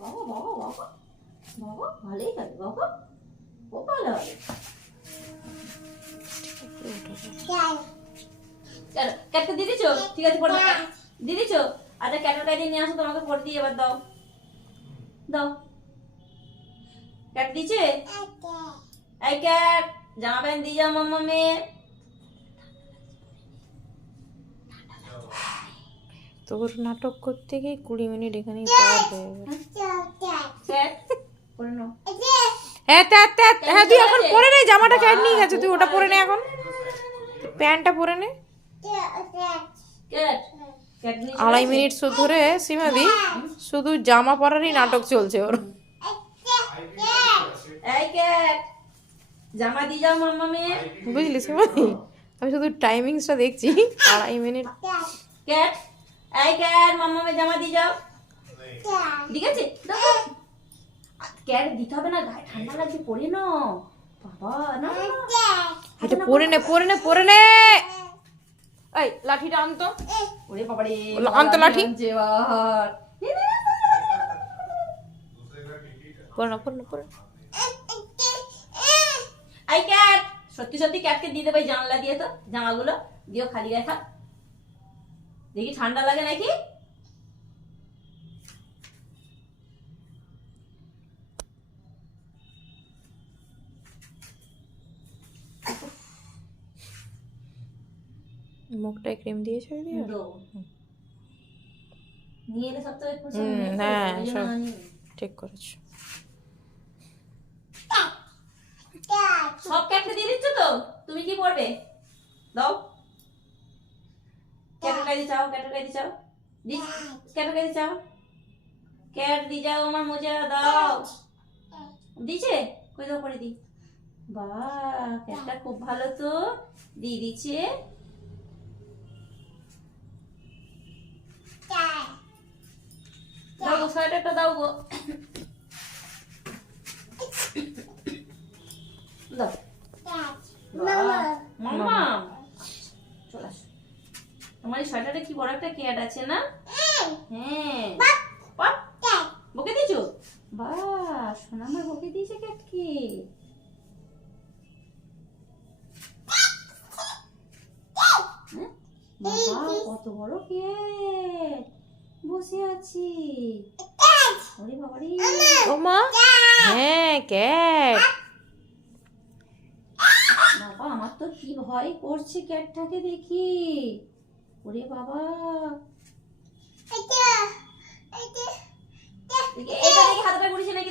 বাবা বাবা বাবা বাবা ভালোই খাবে বাবা, খুব ভালো হবে। ক্যাটকে দিয়ে দিচ্ছ? ঠিক আছে, পড়ে দিয়ে দিচ্ছ? আচ্ছা ক্যাটের গায়ে দিয়ে নিয়ে আসো, তোমাকে পড়ে দিয়ে এবার দাও দাও। ক্যাট দিচ্ছে? এই ক্যাট, জামা প্যান্ট দিয়ে যাও মাম্মামে। তোর নাটক করতে গিয়ে 20 মিনিট এখানেই পার হয়ে গেল। ক্যাট পরে নাও। হ্যাঁ তুই এখন পরে নে, জামাটা ক্যাট নিয়ে গেছে, তুই ওটা পরে নে, এখন প্যান্টটা পরে নে। ক্যাট ক্যাট নিয়ে 2.5 মিনিট ধরে সীমাদি শুধু জামা পরারই নাটক চলছে ওর। এই ক্যাট, জামা দিয়ে যাও মাম্মামে। বুঝলি সীমাদি, আমি শুধু টাইমিংসটা দেখছি, 2.5 মিনিট। ক্যাট, এই ক্যাট, মাম্মামে জামা দিয়ে যাও। ঠিক আছে, দাও। ক্যাট দিতে হবে না, গায়ে ঠান্ডা লাগছে, পরে নাও বাবা। না এটা পরে নে। এই লাঠিটা আনতো। ওরে বাবা রে, আনতো লাঠি। জেওয়ার পরে না। এই ক্যাট, সত্যি সত্যি ক্যাটকে দিয়ে দেবে জানলা দিয়ে, তো জামাগুলো দিও, খালি গায়ে থাক, দেখি ঠান্ডা লাগে নাকি। মুখটায় ক্রিম দিয়েছে দিয়ে। নিয়ে এলে সব তো একটু হ্যাঁ সব ঠিক করেছো। সব ক্যাটকে দিয়ে দিচ্ছ তো, তুমি কি করবে? দাও, ক্যাটের গায়ে দিয়ে চাও, ক্যাটের গায়ে দিয়ে চাও, ক্যাটের গায়ে দিয়ে চাও, ক্যাট দিয়ে যাও আমার মোজা দাও। দিছে? কই দাও, করে দি। বাহ, ক্যাটটা খুব ভালো তো, দিয়ে দিচ্ছে। দাও গো, সোয়েটারটা দাও গো। দাও। মাম্মা চলে আসো। তোমার এই সোয়েটারে কি বড় একটা ক্যাট আছে না? হ্যাঁ, বাহ, বকে দিয়েছো? বাহ, সোনা আমার বকে দিয়েছে ক্যাটকে। বাবা, কত বড় ক্যাট বসে আছি। ওরে বাবা রে, ও মা, হ্যাঁ ক্যাট। বাবা আমার তো কি ভয় করছে ক্যাটটাকে দেখি। ওরে বাবা, এটা দেখি হাতটা ঘুরিয়েছে নাকি